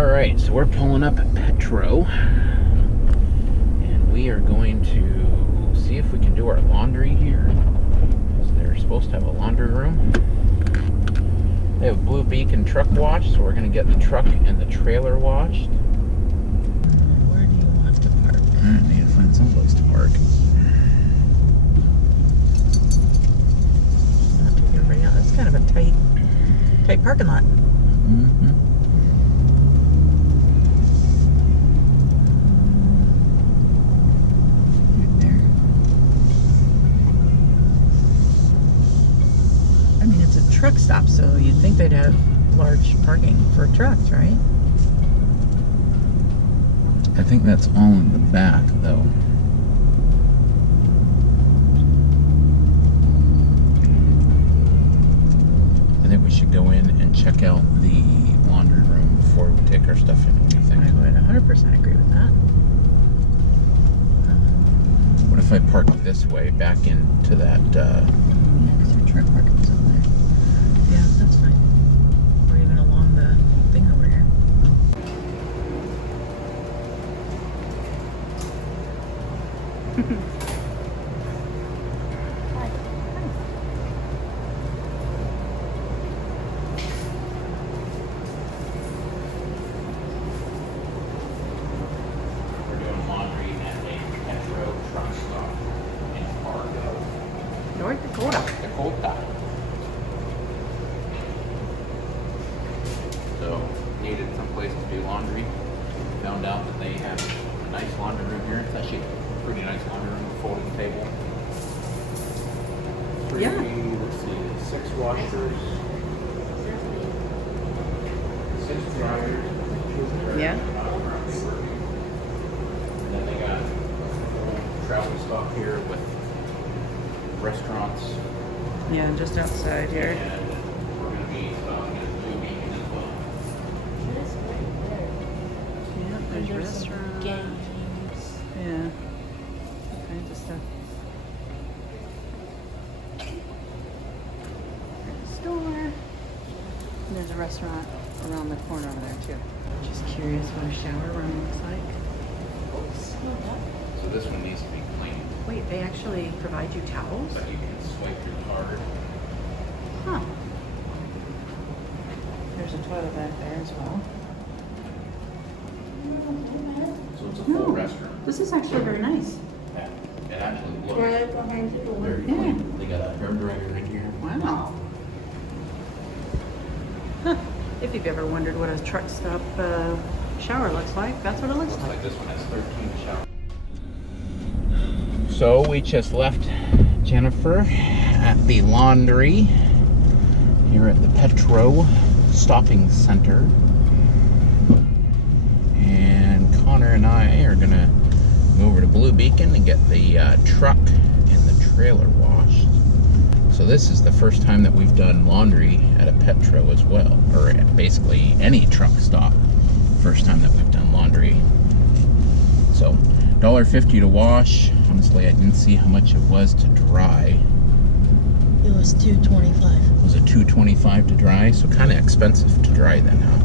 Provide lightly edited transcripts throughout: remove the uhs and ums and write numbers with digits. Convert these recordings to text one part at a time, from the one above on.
Alright, so we're pulling up at Petro, and we are going to see if we can do our laundry here. So they're supposed to have a laundry room. They have Blue Beacon truck wash, so we're going to get the truck and the trailer washed. Where do you want to park? I need to find some place to park. Not take everybody out. It's kind of a tight parking lot. Mm-hmm. Truck stop, so you'd think they'd have large parking for trucks, right? I think that's all in the back, though. I think we should go in and check out the laundry room before we take our stuff in. What do you think? I would 100% agree with that. What if I park this way back into that? Yeah, because your truck parking's up there. Yeah, that's fine. Or even along the thing over here. We're doing laundry at a Petro truck stop in Fargo, North Dakota. Dakota. So, needed some place to do laundry. Found out that they have a nice laundry room here. It's actually a pretty nice laundry room, folding table. Yeah. Let's see, 6 washers, 6 dryers. Yeah. And then they got a whole travel stop here with restaurants. Yeah, just outside here. And we're going to be stopping at Blue Beacon as well. Yeah, there's Some restaurants. games. Yeah. All kinds of stuff. There's a store. And there's a restaurant around the corner over there too. Just curious what a shower room looks like. So this one needs to be cleaned, Wait, they actually provide you towels? but you can swipe your card. Huh. There's a toilet back there as well. So it's a full restroom. This is actually very nice. Yeah, it actually looks Right behind the door. very clean. They got a hair dryer in here. Wow. Huh. If you've ever wondered what a truck stop shower looks like, that's what it looks Looks like. like this one has 13 showers. So we just left Jennifer at the laundry here at the Petro Stopping Center. And Connor and I are gonna go over to Blue Beacon and get the truck and the trailer washed. So this is the first time that we've done laundry at a Petro as well, or at basically any truck stop. First time that we've done laundry. So $1.50 to wash. Honestly, I didn't see how much it was to dry. It was $2.25. Was it $2.25 to dry? So kind of expensive to dry then, huh?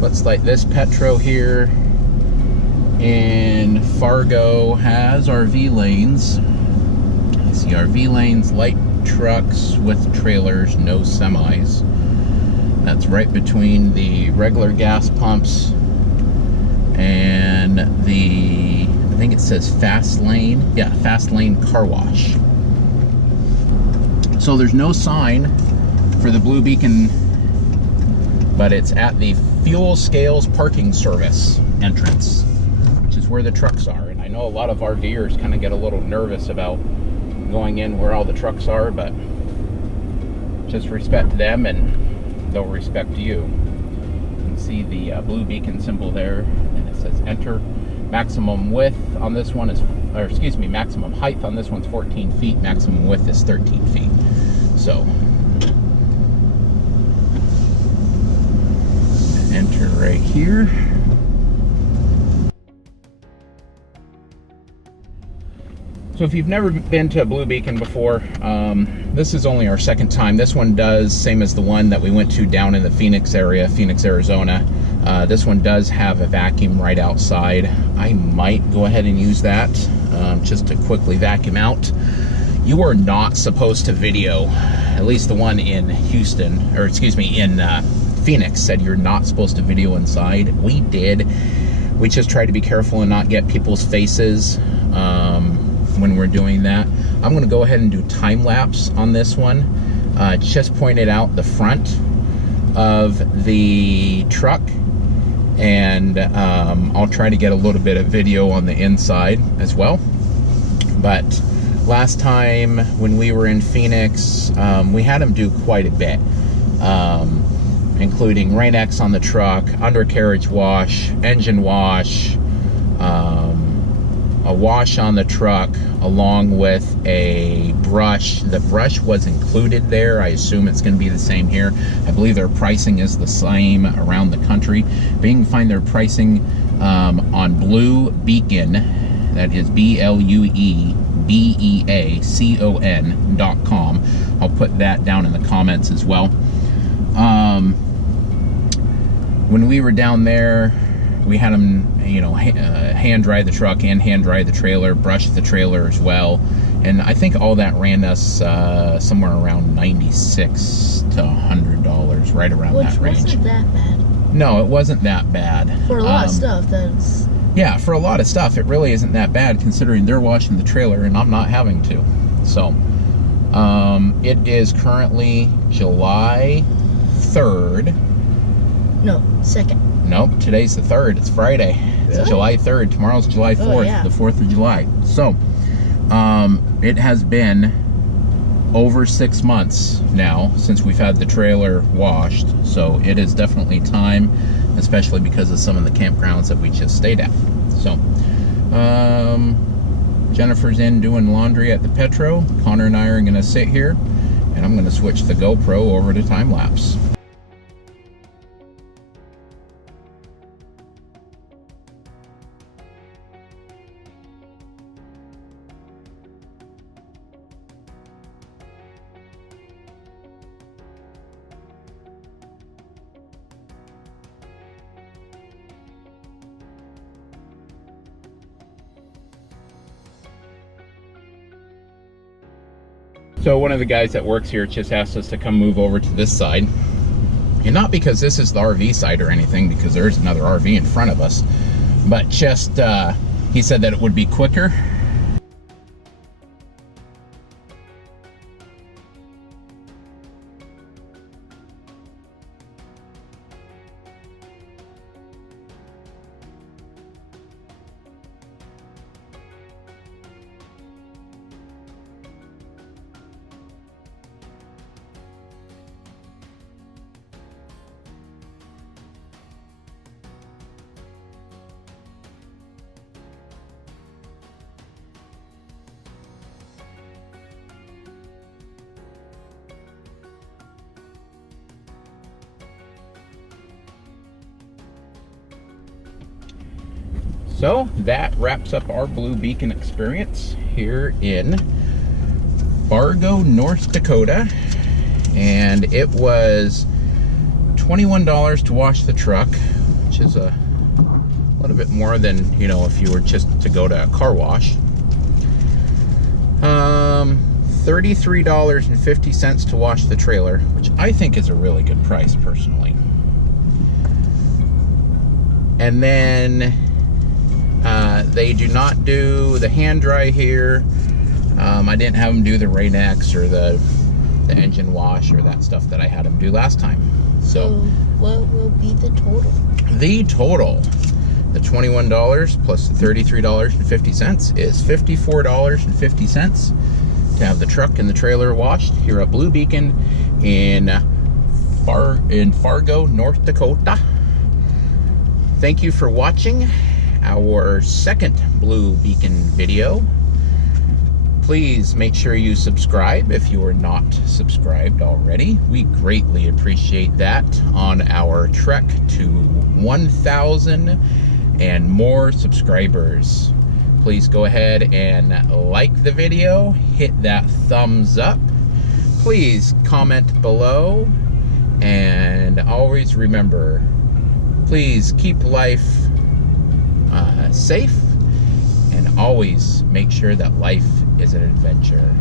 Looks like this Petro here in Fargo has RV lanes. I see RV lanes, light trucks with trailers, no semis. That's right between the regular gas pumps and the, I think it says fast lane. Yeah, fast lane car wash. So there's no sign for the Blue Beacon, but it's at the Fuel Scales Parking Service entrance, which is where the trucks are. And I know a lot of RVers kind of get a little nervous about going in where all the trucks are, but just respect them and they'll respect you. You can see the Blue Beacon symbol there, and it says enter. Maximum width on this one is, or excuse me, maximum height on this one's 14 feet, maximum width is 13 feet. So, enter right here. So So if you've never been to a Blue Beacon before, this is only our second time. This one does, same as the one that we went to down in the Phoenix area, Phoenix, Arizona. This one does have a vacuum right outside. I might go ahead and use that just to quickly vacuum out. You are not supposed to video, at least the one in Houston, or excuse me, in Phoenix said you're not supposed to video inside. We did. We just try to be careful and not get people's faces when we're doing that. I'm going to go ahead and do time lapse on this one. Just pointed out the front of the truck, and I'll try to get a little bit of video on the inside as well. But last time when we were in Phoenix, we had them do quite a bit, including Rain-X on the truck, undercarriage wash, engine wash, a wash on the truck, along with a brush. The brush was included there. I assume it's going to be the same here. I believe their pricing is the same around the country. But you can find their pricing on Blue Beacon. That is BLUEBEACON.com. I'll put that down in the comments as well. When we were down there, we had them, you know, hand dry the truck and hand dry the trailer, brush the trailer as well. And I think all that ran us somewhere around $96 to $100, right around that range. Which wasn't that bad. No, it wasn't that bad. For a lot of stuff, that's... Yeah, for a lot of stuff, it really isn't that bad considering they're washing the trailer and I'm not having to. So, it is currently July 3rd. No, 2nd. Nope, today's the 3rd. It's Friday. It's Really? July 3rd. Tomorrow's July 4th, Oh, yeah. the 4th of July. So, it has been over 6 months now since we've had the trailer washed. So, it is definitely time, especially because of some of the campgrounds that we just stayed at. So, Jennifer's in doing laundry at the Petro. Connor and I are going to sit here, and I'm going to switch the GoPro over to time lapse. So one of the guys that works here just asked us to come move over to this side. And not because this is the RV side or anything, because there's another RV in front of us, but just, he said that it would be quicker. So that wraps up our Blue Beacon experience here in Fargo, North Dakota. And it was $21 to wash the truck, which is a little bit more than, you know, if you were just to go to a car wash. $33.50 to wash the trailer, which I think is a really good price personally. And then they do not do the hand dry here. I didn't have them do the Rain-X or the engine wash or that stuff that I had them do last time. So what will be the total? The total, the $21 plus the $33.50 is $54.50 to have the truck and the trailer washed here at Blue Beacon in Fargo, North Dakota. Thank you for watching our second Blue Beacon video. Please make sure you subscribe if you are not subscribed already. We greatly appreciate that on our trek to 1,000 and more subscribers. please go ahead and like the video, hit that thumbs up. Please comment below, and always remember, please keep life safe, and always make sure that life is an adventure.